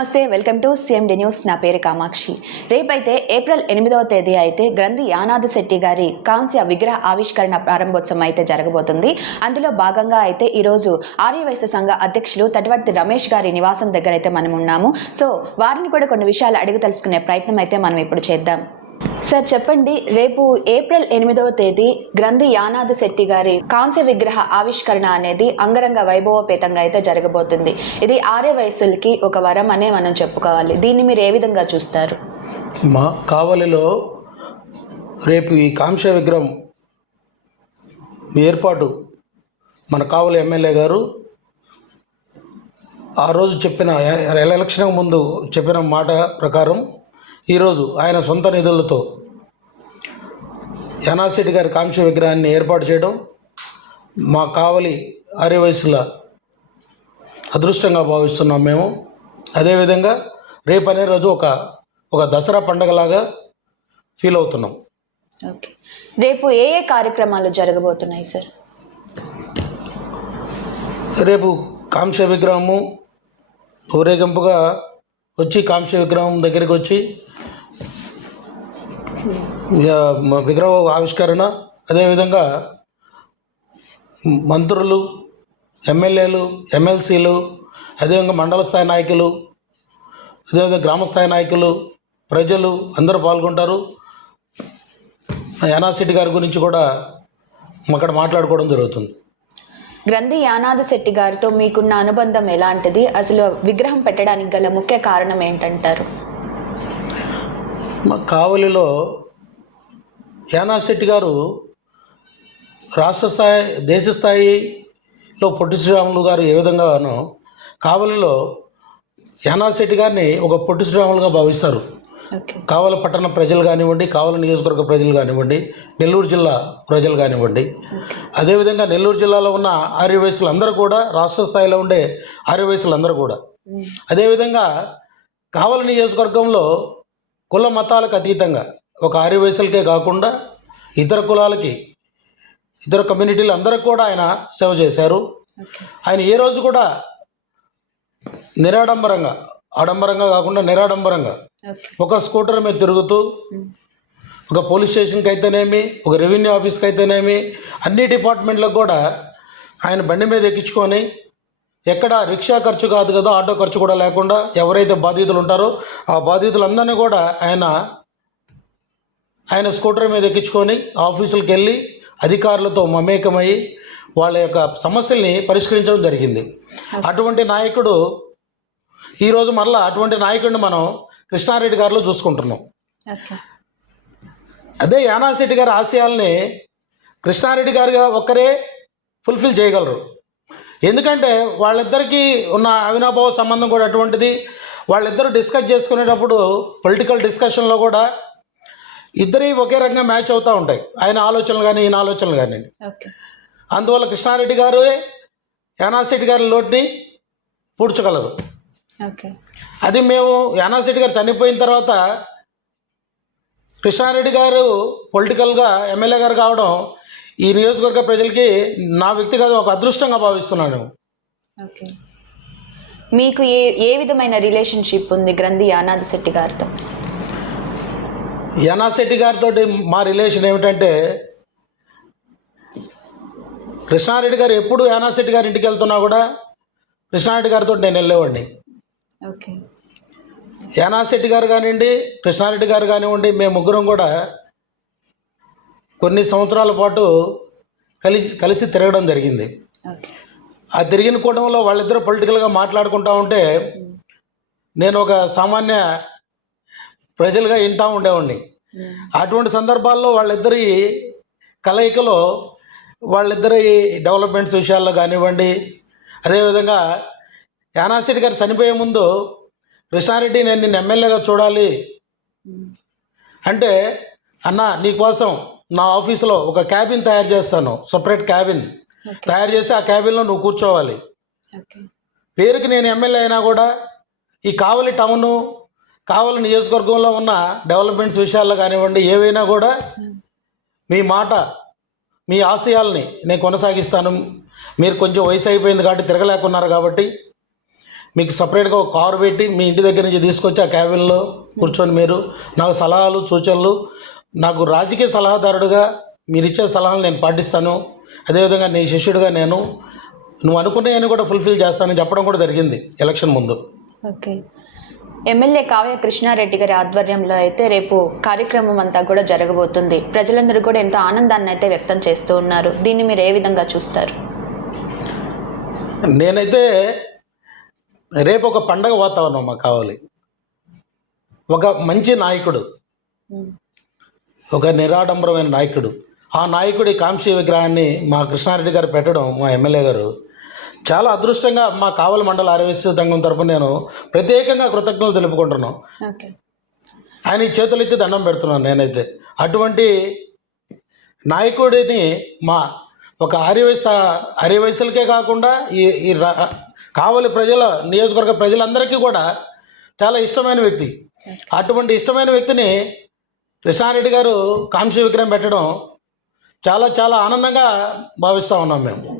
నమస్తే welcome to CMD news నా పేరు కామాక్షి. రేపైతే ఏప్రిల్ ఎనిమిదవ తేదీ అయితే గ్రంథి యానాథ్ శెట్టి గారి కాంస్య విగ్రహ ఆవిష్కరణ ప్రారంభోత్సవం అయితే జరగబోతుంది. అందులో భాగంగా అయితే ఈరోజు ఆర్యవైశ్య సంఘ అధ్యక్షులు తటవర్తి రమేష్ గారి నివాసం దగ్గర అయితే మనం ఉన్నాము సో వారిని కూడా కొన్ని విషయాలు అడిగి తెలుసుకునే ప్రయత్నం అయితే మనం ఇప్పుడు చేద్దాం. సార్ చెప్పండి రేపు ఏప్రిల్ ఎనిమిదవ తేదీ గ్రంథి యానాథ శెట్టి గారి కాంస్య విగ్రహ ఆవిష్కరణ అనేది అంగరంగ వైభవపేతంగా అయితే జరగబోతుంది. ఇది ఆర్య వయసులకి ఒక వరం అనే మనం చెప్పుకోవాలి. దీన్ని మీరు ఏ విధంగా చూస్తారు? మా కావలిలో రేపు ఈ కాంస్య విగ్రహం ఏర్పాటు మన కావలి ఎమ్మెల్యే గారు ఆ రోజు చెప్పిన ఎలక్షన్ ముందు చెప్పిన మాట ప్రకారం ఈరోజు ఆయన సొంత నిధులతో యానాశెట్టి గారి కాంక్ష విగ్రహాన్ని ఏర్పాటు చేయడం మా కావలి ఆర్యవయసుల అదృష్టంగా భావిస్తున్నాం మేము. అదేవిధంగా రేపు అనే రోజు ఒక ఒక దసరా పండగలాగా ఫీల్ అవుతున్నాం. ఓకే. రేపు ఏ ఏ కార్యక్రమాలు జరగబోతున్నాయి సార్? రేపు కాంక్ష విగ్రహము ఊరేగింపుగా వచ్చి కాంక్ష విగ్రహం దగ్గరికి వచ్చి విగ్రహ ఆవిష్కరణ అదేవిధంగా మంత్రులు ఎమ్మెల్యేలు ఎమ్మెల్సీలు అదేవిధంగా మండల స్థాయి నాయకులు అదేవిధంగా గ్రామస్థాయి నాయకులు ప్రజలు అందరూ పాల్గొంటారు. యానాశెట్టి గారి గురించి కూడా అక్కడ మాట్లాడుకోవడం జరుగుతుంది. గ్రంథి యానాథ్ శెట్టి గారితో మీకున్న అనుబంధం ఎలాంటిది? అసలు విగ్రహం పెట్టడానికి గల ముఖ్య కారణం ఏంటంటారు? మా కావలిలో యానాశెట్టి గారు రాష్ట్ర స్థాయి దేశ స్థాయిలో పొట్టి శ్రీరాములు గారు ఏ విధంగానో కావలిలో యానాశెట్టి గారిని ఒక పొట్టి శ్రీరాములుగా భావిస్తారు. కావలి పట్టణ ప్రజలు కానివ్వండి కావలి నియోజకవర్గ ప్రజలు కానివ్వండి నెల్లూరు జిల్లా ప్రజలు కానివ్వండి. అదేవిధంగా నెల్లూరు జిల్లాలో ఉన్న ఆర్యవయసులు అందరూ కూడా రాష్ట్ర స్థాయిలో ఉండే ఆర్యవయసులు అందరూ కూడా. అదేవిధంగా కావలి నియోజకవర్గంలో కుల మతాలకు అతీతంగా ఒక ఆర్యవయసులకే కాకుండా ఇతర కులాలకి ఇతర కమ్యూనిటీలు అందరికి కూడా ఆయన సేవ చేశారు. ఆయన ఏ రోజు కూడా నిరాడంబరంగా ఆడంబరంగా కాకుండా నిరాడంబరంగా ఒక స్కూటర్ మీద తిరుగుతూ. ఒక పోలీస్ స్టేషన్కి అయితేనేమి ఒక రెవెన్యూ ఆఫీస్కి అయితేనేమి అన్ని డిపార్ట్మెంట్లకు కూడా ఆయన బండి మీద ఎక్కించుకొని ఎక్కడ రిక్షా ఖర్చు కాదు కదా ఆటో ఖర్చు కూడా లేకుండా ఎవరైతే బాధితులు ఉంటారో ఆ బాధితులందరినీ కూడా ఆయన ఆయన స్కూటర్ మీద ఎక్కించుకొని ఆఫీసులకు వెళ్ళి అధికారులతో మమేకమై వాళ్ళ యొక్క సమస్యల్ని పరిష్కరించడం జరిగింది. అటువంటి నాయకుడు ఈరోజు మరలా అటువంటి నాయకుడిని మనం కృష్ణారెడ్డి గారిలో చూసుకుంటున్నాం. అదే యానాశెట్టి గారి ఆశయాల్ని కృష్ణారెడ్డి గారు ఒక్కరే ఫుల్ఫిల్ చేయగలరు. ఎందుకంటే వాళ్ళిద్దరికీ ఉన్న అవినాభావ సంబంధం కూడా అటువంటిది. వాళ్ళిద్దరూ డిస్కస్ చేసుకునేటప్పుడు పొలిటికల్ డిస్కషన్లో కూడా ఇద్దరి ఒకే రకంగా మ్యాచ్ అవుతూ ఉంటాయి. ఆయన ఆలోచనలు కానీ ఈయన ఆలోచనలు కానీ అందువల్ల కృష్ణారెడ్డి గారు యానాశెట్టి గారి లోటుని పూడ్చగలరు. ఓకే. అది మేము యానాశెట్టి గారు చనిపోయిన తర్వాత కృష్ణారెడ్డి గారు పొలిటికల్గా ఎమ్మెల్యే గారు కావడం ఈ నియోజకవర్గ ప్రజలకి నా వ్యక్తిగత ఒక అదృష్టంగా భావిస్తున్నాను. ఓకే. మీకు ఏ ఏ విధమైన రిలేషన్షిప్ ఉంది గ్రంథి యానాథ్ శెట్టి గారితో? యానాశెట్టి గారితో మా రిలేషన్ ఏమిటంటే కృష్ణారెడ్డి గారు ఎప్పుడు యానాశెట్టి గారి ఇంటికి వెళ్తున్నా కూడా కృష్ణారెడ్డి గారితో నేను వెళ్ళేవాడిని. ఓకే. యానాశెట్టి గారు కానివ్వండి కృష్ణారెడ్డి గారు కానివ్వండి మేము ముగ్గురం కూడా కొన్ని సంవత్సరాల పాటు కలిసి కలిసి తిరగడం జరిగింది. ఆ తిరిగిన కూటంలో వాళ్ళిద్దరూ పొలిటికల్గా మాట్లాడుకుంటా ఉంటే నేను ఒక సామాన్య ప్రజలుగా వింటా ఉండేవాడిని. అటువంటి సందర్భాల్లో వాళ్ళిద్దరి కలయికలో వాళ్ళిద్దరి డెవలప్మెంట్స్ విషయాల్లో కానివ్వండి అదేవిధంగా యానాసిడ్ గారు చనిపోయే ముందు కృష్ణారెడ్డి నేను నిన్ను ఎమ్మెల్యేగా చూడాలి. అంటే అన్న నీకోసం నా ఆఫీసులో ఒక క్యాబిన్ తయారు చేస్తాను. Separate cabin. తయారు చేసి ఆ క్యాబిన్లో నువ్వు కూర్చోవాలి. పేరుకి నేను ఎమ్మెల్యే అయినా కూడా ఈ కావలి టౌను కావలి నియోజకవర్గంలో ఉన్న డెవలప్మెంట్స్ విషయాల్లో కానివ్వండి ఏవైనా కూడా మీ మాట మీ ఆశయాల్ని నేను కొనసాగిస్తాను. మీరు కొంచెం వయసు అయిపోయింది కాబట్టి తిరగలేకున్నారు కాబట్టి మీకు సపరేట్గా ఒక కారు పెట్టి మీ ఇంటి దగ్గర నుంచి తీసుకొచ్చి ఆ క్యాబిన్లో కూర్చొని మీరు. నాకు సలహాలు సూచనలు నాకు రాజకీయ సలహాదారుడుగా మీరు ఇచ్చే సలహాలు నేను పాటిస్తాను. అదేవిధంగా నీ శిష్యుడిగా నేను నువ్వు అనుకునేవన్నీ కూడా ఫుల్ఫిల్ చేస్తానని చెప్పడం కూడా జరిగింది ఎలక్షన్ ముందు. ఓకే. ఎమ్మెల్యే కావ్య కృష్ణారెడ్డి గారి ఆధ్వర్యంలో అయితే రేపు కార్యక్రమం అంతా కూడా జరగబోతుంది. ప్రజలందరూ కూడా ఎంతో ఆనందాన్ని అయితే వ్యక్తం చేస్తూ ఉన్నారు. దీన్ని మీరు ఏ విధంగా చూస్తారు? నేనైతే రేపు ఒక పండగ వాతావరణం మాకు కావాలి. ఒక మంచి నాయకుడు. ఒక నిరాడంబరమైన నాయకుడు. ఆ నాయకుడి కాంక్షి విగ్రహాన్ని మా కృష్ణారెడ్డి గారు పెట్టడం మా ఎమ్మెల్యే గారు చాలా అదృష్టంగా మా కావలి మండల ఆరోగ్య సంఘం తరపున నేను ప్రత్యేకంగా కృతజ్ఞతలు తెలుపుకుంటున్నాను. ఆయన ఈ చేతులెత్తి దండం పెడుతున్నాను నేనైతే. అటువంటి నాయకుడిని మా ఒక ఆర్యవయస ఆర్యవయసులకే కాకుండా ఈ ఈ కావలి ప్రజల నియోజకవర్గ ప్రజలందరికీ కూడా చాలా ఇష్టమైన వ్యక్తి. అటువంటి ఇష్టమైన వ్యక్తిని కృష్ణారెడ్డి గారు కాంస్య విగ్రహం పెట్టడం చాలా చాలా ఆనందంగా భావిస్తూ ఉన్నాం మేము.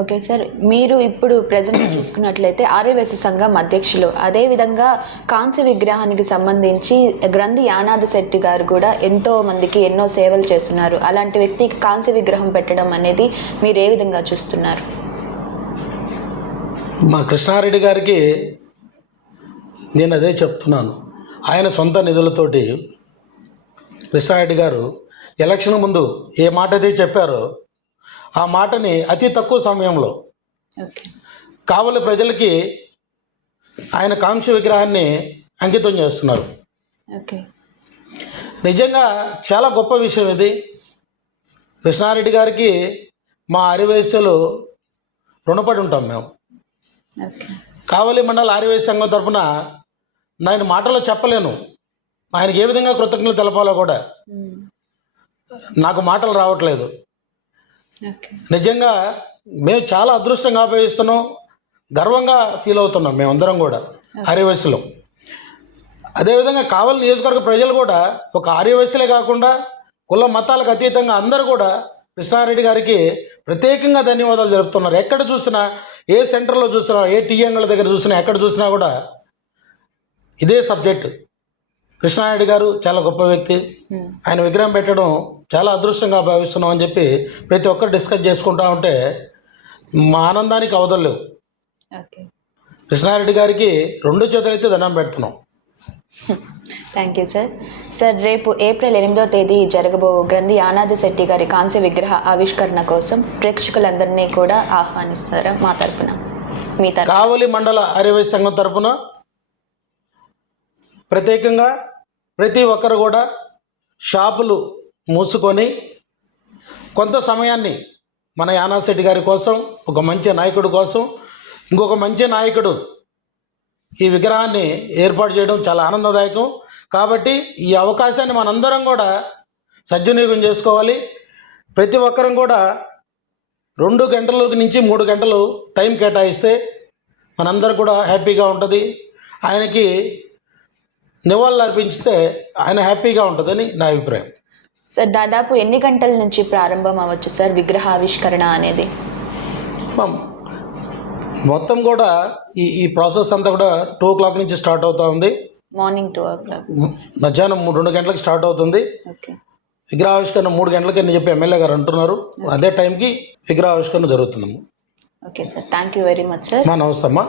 ఓకే సార్ మీరు ఇప్పుడు ప్రజెంట్ చూసుకున్నట్లయితే ఆర్యవేశ సంఘం అధ్యక్షులు. అదేవిధంగా కాంస్య విగ్రహానికి సంబంధించి గ్రంథి యానాథ శెట్టి గారు కూడా ఎంతో మందికి ఎన్నో సేవలు చేస్తున్నారు. అలాంటి వ్యక్తికి కాంస్య విగ్రహం పెట్టడం అనేది మీరు ఏ విధంగా చూస్తున్నారు? మా కృష్ణారెడ్డి గారికి నేను అదే చెప్తున్నాను. ఆయన సొంత నిధులతోటి కృష్ణారెడ్డి గారు ఎలక్షన్ ముందు ఏ మాట అయితే చెప్పారో ఆ మాటని అతి తక్కువ సమయంలో కావలి ప్రజలకి ఆయన కాంక్ష విగ్రహాన్ని అంకితం చేస్తున్నారు. నిజంగా చాలా గొప్ప విషయం ఇది. కృష్ణారెడ్డి గారికి మా ఆర్యవైశ్యులు రుణపడి ఉంటాం మేము. కావలి మండల ఆర్యవైశ్య సంఘం తరపున నేను మాటలో చెప్పలేను. ఆయనకి ఏ విధంగా కృతజ్ఞతలు తెలపాలో కూడా. నాకు మాటలు రావట్లేదు. నిజంగా మేము చాలా అదృష్టంగా భావిస్తున్నాం గర్వంగా ఫీల్ అవుతున్నాం మేమందరం కూడా ఆర్యవయస్సులో అదేవిధంగా కావలి నియోజకవర్గ ప్రజలు కూడా ఒక ఆర్యవయస్సులే కాకుండా కుల మతాలకు అతీతంగా అందరూ కూడా కృష్ణారెడ్డి గారికి ప్రత్యేకంగా ధన్యవాదాలు తెలుపుతున్నారు. ఎక్కడ చూసినా ఏ సెంటర్లో చూసినా ఏ టీఎంగల దగ్గర చూసినా ఎక్కడ చూసినా కూడా ఇదే సబ్జెక్ట్. కృష్ణారెడ్డి గారు చాలా గొప్ప వ్యక్తి. మ్మ్. ఆయన విగ్రహం పెట్టడం చాలా అదృష్టంగా భావిస్తున్నాం అని చెప్పి ప్రతి ఒక్కరు డిస్కస్ చేసుకుంటా ఉంటే మా ఆనందానికి అవదలేవు ఓకే కృష్ణారెడ్డి గారికి రెండు చేతులైతే దండం పెడుతున్నాం. థ్యాంక్ యూ సార్ సార్ రేపు ఏప్రిల్ ఎనిమిదో తేదీ జరగబో గ్రంథి ఆనాది శెట్టి గారి కాంస్య విగ్రహ ఆవిష్కరణ కోసం ప్రేక్షకులందరినీ కూడా ఆహ్వానిస్తారా మా తరపున? మీ తరపున. కావలి మండల ఆర్యవైశ్య సంఘం తరపున ప్రత్యేకంగా ప్రతి ఒక్కరు కూడా షాపులు మూసుకొని కొంత సమయాన్ని మన యానాశెట్టి గారి కోసం ఒక మంచి నాయకుడి కోసం ఇంకొక మంచి నాయకుడు ఈ విగ్రహాన్ని ఏర్పాటు చేయడం చాలా ఆనందదాయకం. కాబట్టి ఈ అవకాశాన్ని మనందరం కూడా సద్వినియోగం చేసుకోవాలి. ప్రతి ఒక్కరం కూడా రెండు గంటల నుంచి మూడు గంటలు టైం కేటాయిస్తే మనందరూ కూడా హ్యాపీగా ఉంటుంది. ఆయనకి నివాళులు అర్పించితే ఆయన హ్యాపీగా ఉంటుందని నా అభిప్రాయం. సార్ దాదాపు ఎన్ని గంటల నుంచి ప్రారంభం అవ్వచ్చు సార్ విగ్రహ ఆవిష్కరణ అనేది మొత్తం కూడా ఈ ఈ ప్రాసెస్ అంతా కూడా టూ ఓ క్లాక్ నుంచి స్టార్ట్ అవుతూ ఉంది. Morning two o'clock. మధ్యాహ్నం రెండు గంటలకు స్టార్ట్ అవుతుంది. ఓకే. విగ్రహావిష్కరణ మూడు గంటలకి అని చెప్పి ఎమ్మెల్యే గారు అంటున్నారు. అదే టైంకి విగ్రహావిష్కరణ జరుగుతుంది. Okay sir thank you very much sir నమస్తే అమ్మా.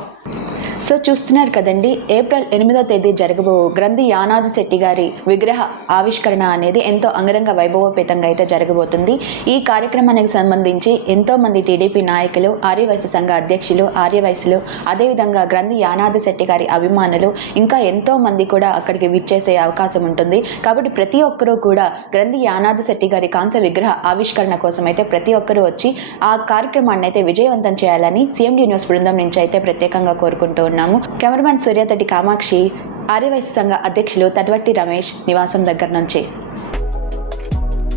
సో చూస్తున్నారు కదండి ఏప్రిల్ ఎనిమిదో తేదీ జరగబో గ్రంథి యానాజు శెట్టి గారి విగ్రహ ఆవిష్కరణ అనేది ఎంతో అంగరంగ వైభవపేతంగా అయితే జరగబోతుంది. ఈ కార్యక్రమానికి సంబంధించి ఎంతో మంది టీడీపీ నాయకులు ఆర్యవైశ్య సంఘ అధ్యక్షులు ఆర్యవైశ్యులు అదేవిధంగా గ్రంథి యానాజు శెట్టి గారి అభిమానులు ఇంకా ఎంతో మంది కూడా అక్కడికి విచ్చేసే అవకాశం ఉంటుంది. కాబట్టి ప్రతి ఒక్కరూ కూడా గ్రంథి యానాజు శెట్టి గారి కాంస్య విగ్రహ ఆవిష్కరణ కోసం అయితే ప్రతి ఒక్కరూ వచ్చి ఆ కార్యక్రమాన్ని అయితే విజయవంతం చేయాలని సిఎండి న్యూస్ బృందం నుంచి అయితే ప్రత్యేకంగా కోరుకుంటూ ఉన్నాము. కెమెరామెన్ సూర్యతటి కామాక్షి ఆర్యవైశ్య సంఘ అధ్యక్షులు తటవట్టి రమేష్ నివాసం దగ్గర నుంచి.